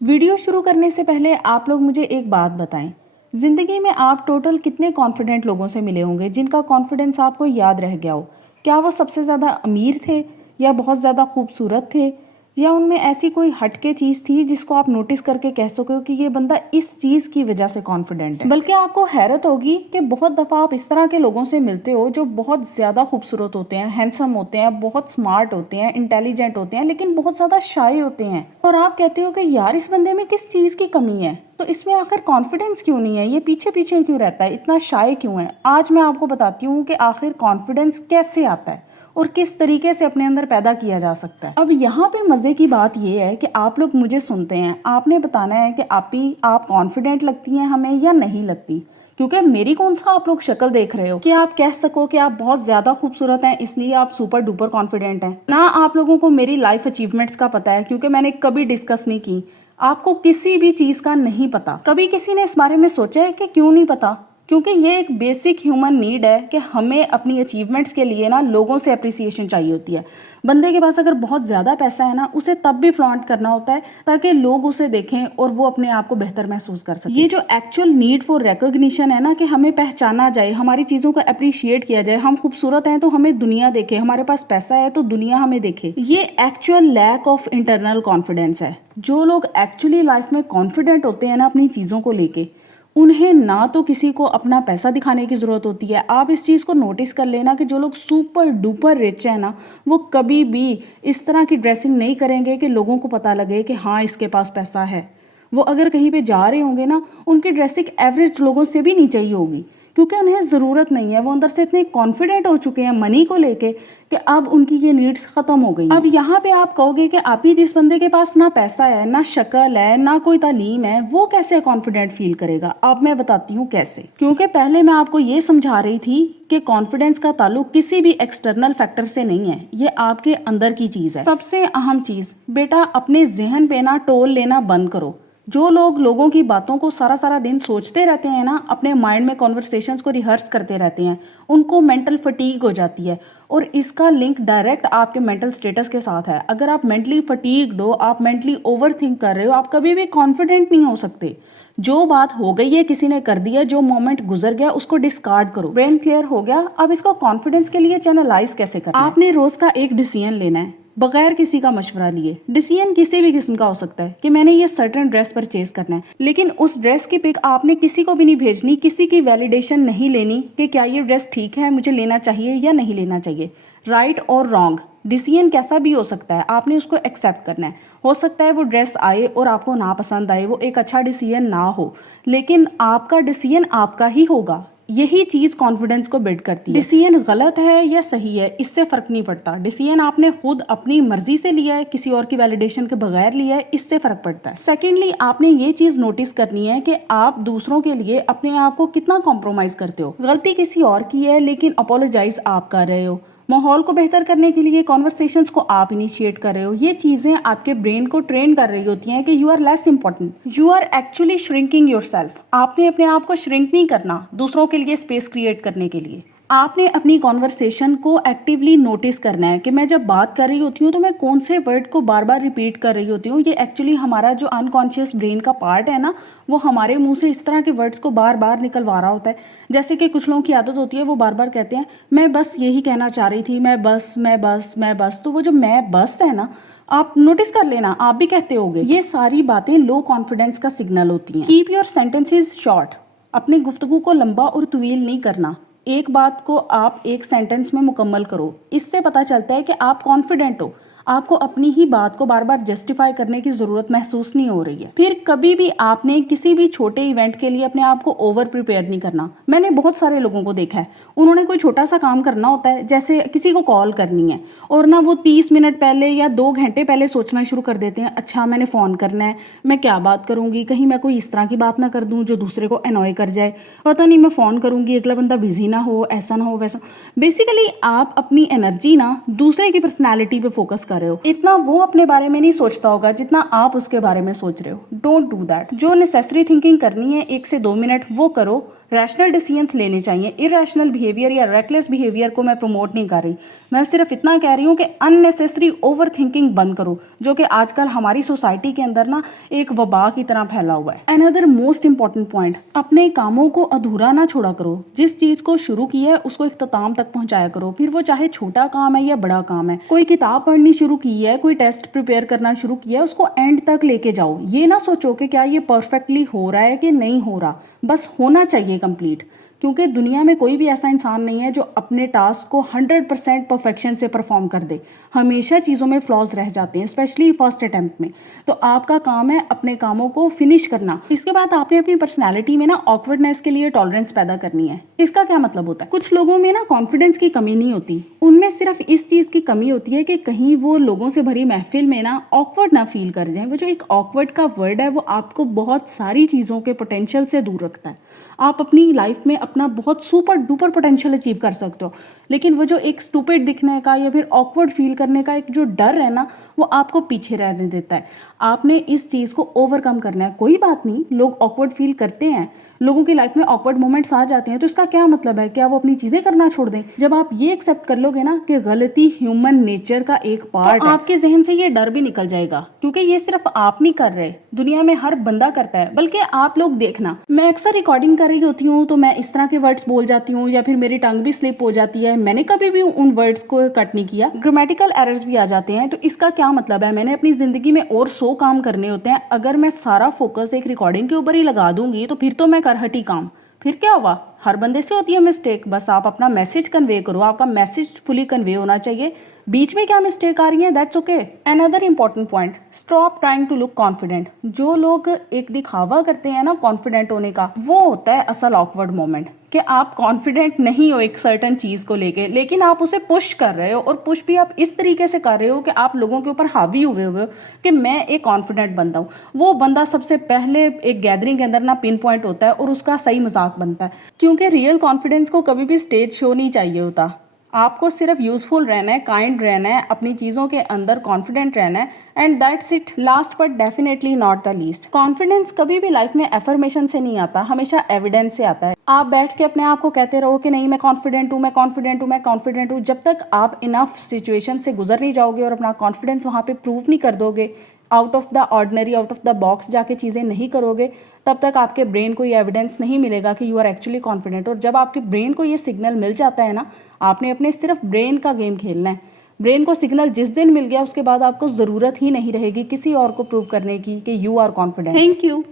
Video शुरू करने से पहले आप लोग मुझे एक बात बताएं। ज़िंदगी में आप टोटल कितने कॉन्फिडेंट लोगों से मिले होंगे जिनका कॉन्फिडेंस आपको याद रह गया हो? क्या वो सबसे ज़्यादा अमीर थे या बहुत ज़्यादा खूबसूरत थे या उनमें ऐसी कोई हटके चीज़ थी जिसको आप नोटिस करके कह सको कि ये बंदा इस चीज़ की वजह से कॉन्फिडेंट है? बल्कि आपको हैरत होगी कि बहुत दफ़ा आप इस तरह के लोगों से मिलते हो जो बहुत ज़्यादा खूबसूरत होते हैं, हैंडसम होते हैं, बहुत स्मार्ट होते हैं, इंटेलिजेंट होते हैं, लेकिन बहुत ज़्यादा शाय होते हैं और आप कहते हो कि यार इस बंदे में किस चीज़ की कमी है, तो इसमें आखिर कॉन्फिडेंस क्यों नहीं है, ये पीछे पीछे क्यों रहता है, इतना शाय क्यों है। आज मैं आपको बताती हूँ कि आखिर कॉन्फिडेंस कैसे आता है और किस तरीके से अपने अंदर पैदा किया जा सकता है। अब यहाँ पे मज़े की बात ये है कि आप लोग मुझे सुनते हैं, आपने बताना है कि आप कॉन्फिडेंट लगती हैं हमें या नहीं लगती, क्योंकि मेरी कौन सा आप लोग शक्ल देख रहे हो कि आप कह सको कि आप बहुत ज़्यादा खूबसूरत हैं इसलिए आप सुपर डुपर कॉन्फिडेंट हैं। ना आप लोगों को मेरी लाइफ अचीवमेंट्स का पता है, क्योंकि मैंने कभी डिस्कस नहीं की। आपको किसी भी चीज़ का नहीं पता। कभी किसी ने इस बारे में सोचा है कि क्यों नहीं पता? क्योंकि ये एक बेसिक ह्यूमन नीड है कि हमें अपनी अचीवमेंट्स के लिए ना लोगों से अप्रिसिएशन चाहिए होती है। बंदे के पास अगर बहुत ज़्यादा पैसा है ना, उसे तब भी फ्लॉन्ट करना होता है ताकि लोग उसे देखें और वो अपने आप को बेहतर महसूस कर सके। ये जो एक्चुअल नीड फॉर रिकॉग्निशन है ना, कि हमें पहचाना जाए, हमारी चीज़ों को अप्रिशिएट किया जाए, हम खूबसूरत हैं तो हमें दुनिया देखे, हमारे पास पैसा है तो दुनिया हमें देखे, ये actual lack of internal confidence है। जो लोग एक्चुअली लाइफ में कॉन्फिडेंट होते हैं ना अपनी चीज़ों को लेके, उन्हें ना तो किसी को अपना पैसा दिखाने की ज़रूरत होती है। आप इस चीज़ को नोटिस कर लेना कि जो लोग सुपर डुपर रिच हैं ना, वो कभी भी इस तरह की ड्रेसिंग नहीं करेंगे कि लोगों को पता लगे कि हाँ इसके पास पैसा है। वो अगर कहीं पे जा रहे होंगे ना, उनकी ड्रेसिंग एवरेज लोगों से भी नीचे ही होगी, क्योंकि उन्हें ज़रूरत नहीं है। वो अंदर से इतने कॉन्फिडेंट हो चुके हैं मनी को लेके कि अब उनकी ये नीड्स ख़त्म हो गई। अब यहाँ पे आप कहोगे कि आप ही जिस बंदे के पास ना पैसा है, ना शक्ल है, ना कोई तालीम है, वो कैसे कॉन्फिडेंट फील करेगा? अब मैं बताती हूँ कैसे। क्योंकि पहले मैं आपको ये समझा रही थी कि कॉन्फिडेंस का ताल्लुक किसी भी एक्सटर्नल फैक्टर से नहीं है, ये आपके अंदर की चीज़ है। सबसे अहम चीज़ बेटा, अपने जहन पे ना टोल लेना बंद करो। जो लोग लोगों की बातों को सारा सारा दिन सोचते रहते हैं ना, अपने माइंड में कॉन्वर्सेशंस को रिहर्स करते रहते हैं, उनको मेंटल फटीग हो जाती है। और इसका लिंक डायरेक्ट आपके मेंटल स्टेटस के साथ है। अगर आप मेंटली फटीग्ड हो, आप मेंटली ओवर थिंक कर रहे हो, आप कभी भी कॉन्फिडेंट नहीं हो सकते। जो बात हो गई है, किसी ने कर दिया, जो मोमेंट गुजर गया उसको डिस्कार्ड करो। ब्रेन क्लियर हो गया। अब इसको कॉन्फिडेंस के लिए चैनलाइज कैसे करना है? आपने रोज का एक डिसीजन लेना है बगैर किसी का मशवरा लिए। डिसीजन किसी भी किस्म का हो सकता है कि मैंने ये सर्टेन ड्रेस परचेज करना है, लेकिन उस ड्रेस की पिक आपने किसी को भी नहीं भेजनी, किसी की वैलिडेशन नहीं लेनी कि क्या ये ड्रेस ठीक है, मुझे लेना चाहिए या नहीं लेना चाहिए। राइट और रॉन्ग डिसीजन कैसा भी हो सकता है, आपने उसको एक्सेप्ट करना है। हो सकता है वो ड्रेस आए और आपको ना पसंद आए, वो एक अच्छा डिसीजन ना हो, लेकिन आपका डिसीजन आपका ही होगा। यही चीज़ कॉन्फिडेंस को बिल्ड करती है। डिसीजन गलत है या सही है, इससे फ़र्क नहीं पड़ता। डिसीजन आपने खुद अपनी मर्जी से लिया है, किसी और की वैलिडेशन के बगैर लिया है, इससे फ़र्क पड़ता है। सेकेंडली, आपने ये चीज़ नोटिस करनी है कि आप दूसरों के लिए अपने आप को कितना कॉम्प्रोमाइज़ करते हो। गलती किसी और की है लेकिन अपोलोजाइज आप कर रहे हो। माहौल को बेहतर करने के लिए कॉन्वर्सेशंस को आप इनिशिएट कर रहे हो। ये चीज़ें आपके ब्रेन को ट्रेन कर रही होती हैं कि you are less important, you are actually shrinking yourself. आपने अपने आप को श्रिंक नहीं करना दूसरों के लिए स्पेस क्रिएट करने के लिए। आपने अपनी कॉन्वर्सेशन को एक्टिवली नोटिस करना है कि मैं जब बात कर रही होती हूँ तो मैं कौन से वर्ड को बार बार रिपीट कर रही होती हूँ। ये एक्चुअली हमारा जो अनकॉन्शियस ब्रेन का पार्ट है ना, वो हमारे मुंह से इस तरह के वर्ड्स को बार बार निकलवा रहा होता है। जैसे कि कुछ लोगों की आदत होती है, वो बार बार कहते हैं मैं बस यही कहना चाह रही थी, मैं बस मैं बस मैं बस। तो वो जो मैं बस है ना, आप नोटिस कर लेना, आप भी कहते होगे। ये सारी बातें लो कॉन्फिडेंस का सिग्नल होती हैं। Keep your sentences short. अपनी गुफ्तगू को लंबा और तवील नहीं करना। एक बात को आप एक सेंटेंस में मुकम्मल करो। इससे पता चलता है कि आप कॉन्फिडेंट हो। आपको अपनी ही बात को बार बार जस्टिफाई करने की ज़रूरत महसूस नहीं हो रही है। फिर कभी भी आपने किसी भी छोटे इवेंट के लिए अपने आप को ओवर प्रिपेयर नहीं करना। मैंने बहुत सारे लोगों को देखा है, उन्होंने कोई छोटा सा काम करना होता है, जैसे किसी को कॉल करनी है, और ना वो 30 मिनट पहले या 2 घंटे पहले सोचना शुरू कर देते हैं, अच्छा मैंने फ़ोन करना है, मैं क्या बात करूँगी, कहीं मैं कोई इस तरह की बात ना कर दूँ जो दूसरे को अनॉय कर जाए, पता नहीं मैं फ़ोन करूँगी अगला बंदा बिजी ना हो, ऐसा ना हो वैसा। बेसिकली आप अपनी एनर्जी ना दूसरे की पर्सनैलिटी पे फोकस कर रहे हो। इतना वो अपने बारे में नहीं सोचता होगा जितना आप उसके बारे में सोच रहे हो। Don't do that. जो नेसेसरी थिंकिंग करनी है 1 से 2 मिनट वो करो, रैशनल डिसीजंस लेने चाहिए। इरेशनल बिहेवियर या रेकलेस बिहेवियर को मैं प्रमोट नहीं कर रही, मैं सिर्फ इतना कह रही हूँ कि अननेसेसरी ओवर थिंकिंग बंद करो, जो कि आजकल हमारी सोसाइटी के अंदर ना एक वबा की तरह फैला हुआ है। अनदर मोस्ट इंपॉर्टेंट पॉइंट, अपने कामों को अधूरा ना छोड़ा करो। जिस चीज़ को शुरू किया है उसको इख्तिताम तक पहुंचाया करो, फिर वो चाहे छोटा काम है या बड़ा काम है। कोई किताब पढ़नी शुरू की है, कोई टेस्ट प्रिपेयर करना शुरू किया है, उसको एंड तक लेके जाओ। ये ना सोचो कि क्या ये परफेक्टली हो रहा है कि नहीं हो रहा, बस होना चाहिए कंप्लीट। क्योंकि दुनिया में कोई भी ऐसा इंसान नहीं है जो अपने टास्क को 100% परफेक्शन से परफॉर्म कर दे। हमेशा चीज़ों में फ्लॉज रह जाते हैं, स्पेशली फर्स्ट अटेम्प्ट में। तो आपका काम है अपने कामों को फिनिश करना। इसके बाद आपने अपनी पर्सनैलिटी में ना ऑकवर्डनेस के लिए टॉलरेंस पैदा करनी है। इसका क्या मतलब होता है? कुछ लोगों में ना कॉन्फिडेंस की कमी नहीं होती, उनमें सिर्फ इस चीज़ की कमी होती है कि कहीं वो लोगों से भरी महफिल में ना ऑकवर्ड ना फील कर जाएं। वो जो एक ऑकवर्ड का वर्ड है वो आपको बहुत सारी चीज़ों के पोटेंशियल से दूर रखता है। आप अपनी लाइफ में अपना बहुत सुपर डुपर पोटेंशियल अचीव कर सकते हो, लेकिन वो जो एक स्टूपिड दिखने का या फिर ऑकवर्ड फील करने का एक जो डर है ना, वो आपको पीछे रहने देता है। आपने इस चीज़ को ओवरकम करना है। कोई बात नहीं, लोग ऑकवर्ड फील करते हैं, लोगों की लाइफ में ऑकवर्ड मोमेंट्स आ जाते हैं, तो इसका क्या मतलब है? क्या वो अपनी चीज़ें करना छोड़ दें? जब आप ये एक्सेप्ट कर लोगे ना कि गलती ह्यूमन नेचर का एक पार्ट है, आपके जहन से ये डर भी निकल जाएगा। क्योंकि ये सिर्फ आप नहीं कर रहे, दुनिया में हर बंदा करता है। बल्कि आप लोग देखना, मैं अक्सर रिकॉर्डिंग कर रही होती हूँ तो मैं इस तरह के वर्ड्स बोल जाती हूँ या फिर मेरी टंग भी स्लिप हो जाती है। मैंने कभी भी उन वर्ड्स को कट नहीं किया, ग्रामेटिकल एरर्स भी आ जाते हैं। तो इसका क्या मतलब है? मैंने अपनी ज़िंदगी में और 100 काम करने होते हैं, अगर मैं सारा फोकस एक रिकॉर्डिंग के ऊपर ही लगा दूंगी तो फिर तो मैं कर हटी काम। फिर क्या हुआ? हर बंदे से होती है मिस्टेक, बस आप अपना मैसेज कन्वे करो, आपका मैसेज फुली कन्वे होना चाहिए। बीच में क्या मिस्टेक आ रही है, that's okay. Another important point, stop trying to look confident. जो लोग एक दिखावा करते हैं ना कॉन्फिडेंट होने का, वो होता है असल ऑकवर्ड मोमेंट। कि आप कॉन्फिडेंट नहीं हो एक सर्टन चीज़ को लेके, लेकिन आप उसे पुश कर रहे हो, और पुश भी आप इस तरीके से कर रहे हो कि आप लोगों के ऊपर हावी हुए हो कि मैं एक कॉन्फिडेंट बंदा हूँ। वो बंदा सबसे पहले एक गैदरिंग के अंदर ना पिन पॉइंट होता है और उसका सही मजाक बनता है। क्योंकि रियल कॉन्फिडेंस को कभी भी स्टेज शो नहीं चाहिए होता। आपको सिर्फ यूजफुल रहना है, काइंड रहना है, अपनी चीज़ों के अंदर कॉन्फिडेंट रहना है, and that's it. Last but definitely not the least, confidence कभी भी लाइफ में एफर्मेशन से नहीं आता, हमेशा एविडेंस से आता है। आप बैठ के अपने आप को कहते रहो कि नहीं मैं कॉन्फिडेंट हूँ, मैं कॉन्फिडेंट हूँ, मैं कॉन्फिडेंट हूँ। जब तक आप इनफ सिचुएशन से गुजर नहीं जाओगे और अपना कॉन्फिडेंस वहाँ पे प्रूव नहीं कर दोगे, out of the ordinary, out of the box जाके चीज़ें नहीं करोगे, तब तक आपके ब्रेन को ये एविडेंस नहीं मिलेगा कि यू आर एक्चुअली कॉन्फिडेंट। और जब आपके ब्रेन को ये सिग्नल मिल जाता है ना, आपने अपने सिर्फ ब्रेन का गेम खेलना है। ब्रेन को सिग्नल जिस दिन मिल गया उसके बाद आपको ज़रूरत ही नहीं रहेगी किसी और को प्रूव करने की कि you are confident. Thank you.